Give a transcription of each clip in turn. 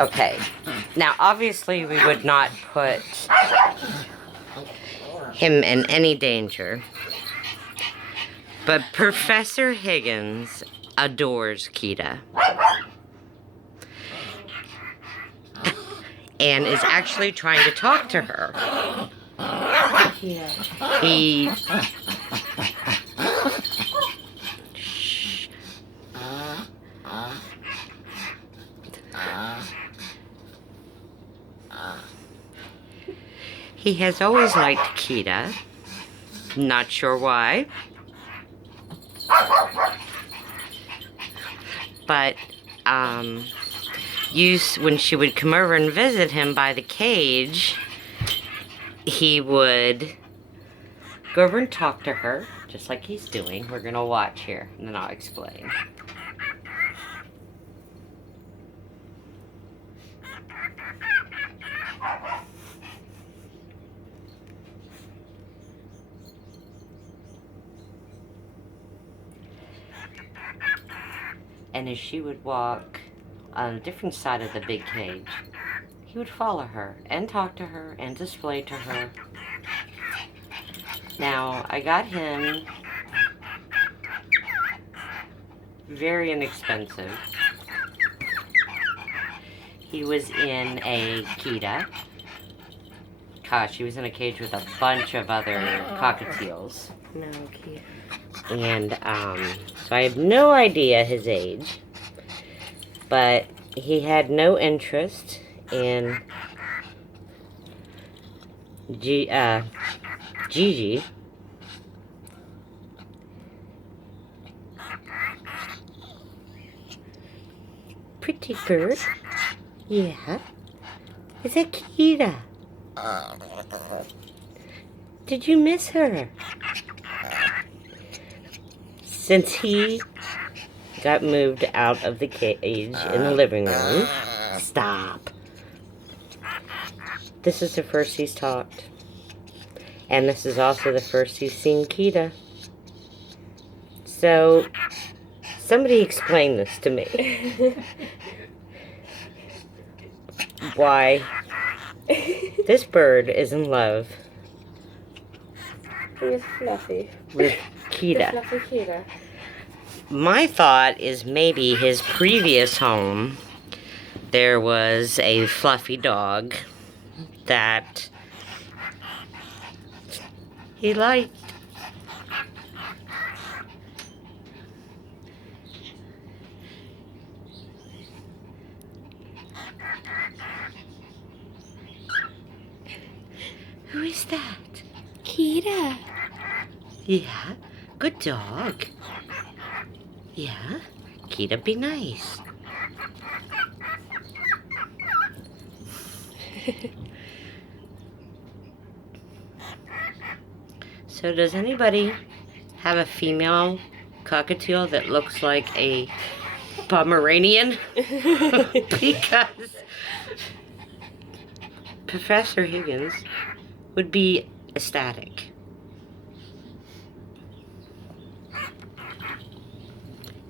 Okay. Now, obviously, we would not put him in any danger. But Professor Higgins adores Kita. And is actually trying to talk to her. He... Shh. He has always liked Kita. Not sure why. But, when she would come over and visit him by the cage, he would go over and talk to her, just like he's doing. We're going to watch here, and then I'll explain. And as she would walk on a different side of the big cage, he would follow her and talk to her and display to her. Now, I got him very inexpensive. He was in a Kita. Gosh, he was in a cage with a bunch of other cockatiels. No, Kita. And, so I have no idea his age, but he had no interest in Gigi. Pretty bird. Yeah. It's a Kita. Did you miss her? Since he got moved out of the cage in the living room. Stop. This is the first he's talked. And this is also the first he's seen Kita. So, somebody explain this to me. Why this bird is in love He's fluffy. with Kita. Fluffy Kita. My thought is maybe his previous home, there was a fluffy dog that he liked. Who is that? Kita. Yeah, good dog. Yeah, Kita, be nice. So does anybody have a female cockatiel that looks like a Pomeranian? Because Professor Higgins would be ecstatic.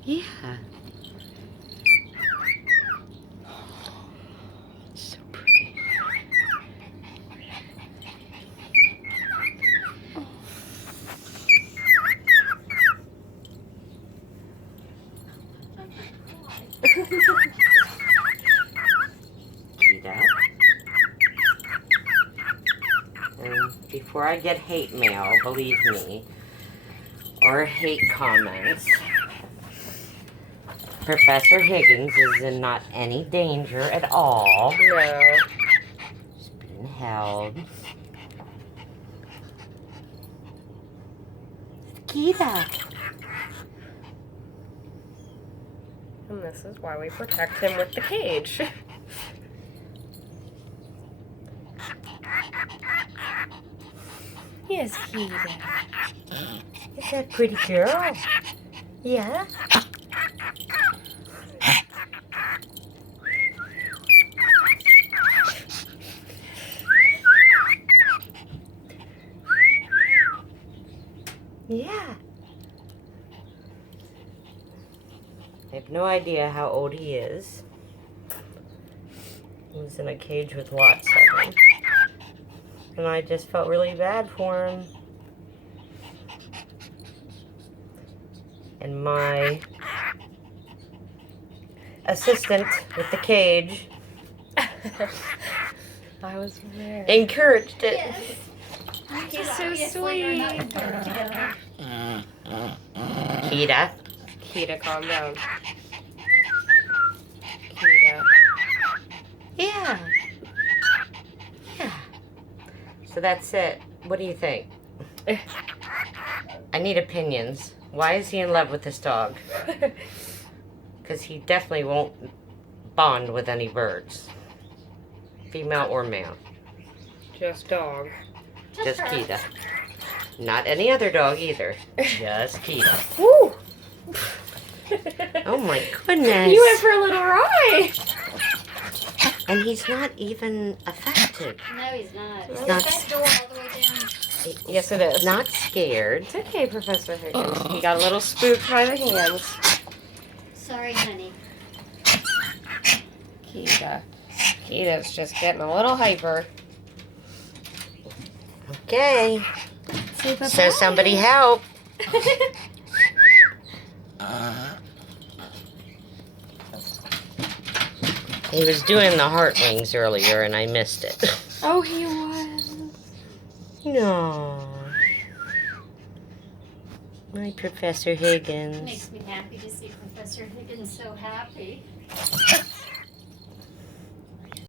Yeah. So pretty. Kita. And before I get hate mail, believe me, or hate comments, Professor Higgins is in not any danger at all. No. He's being held. Kita. And this is why we protect him with the cage. Yes, Kita. Is that a pretty girl? Yeah. Yeah. I have no idea how old he is. He was in a cage with lots of them. And I just felt really bad for him. And my assistant with the cage I was there. encouraged it. Yes. He's so sweet. Kita. Kita, calm down. Kita. Yeah. Yeah. So that's it. What do you think? I need opinions. Why is he in love with this dog? Because he definitely won't bond with any birds. Female or male. Just dog. Just Kita. Not any other dog either. Just Kita. Woo! Oh my goodness. You went for a little ride. And he's not even affected. No, he's not. He's Is not- that door all the way down? Yes, it is. Not scared. It's okay, Professor Higgins. He got a little spooked by the hands. Sorry, honey. Kita. Kita's just getting a little hyper. Okay. Say bye-bye. So somebody help. He was doing the heart wings earlier and I missed it. Oh, he was. No. My Professor Higgins. Makes me happy to see Professor Higgins so happy.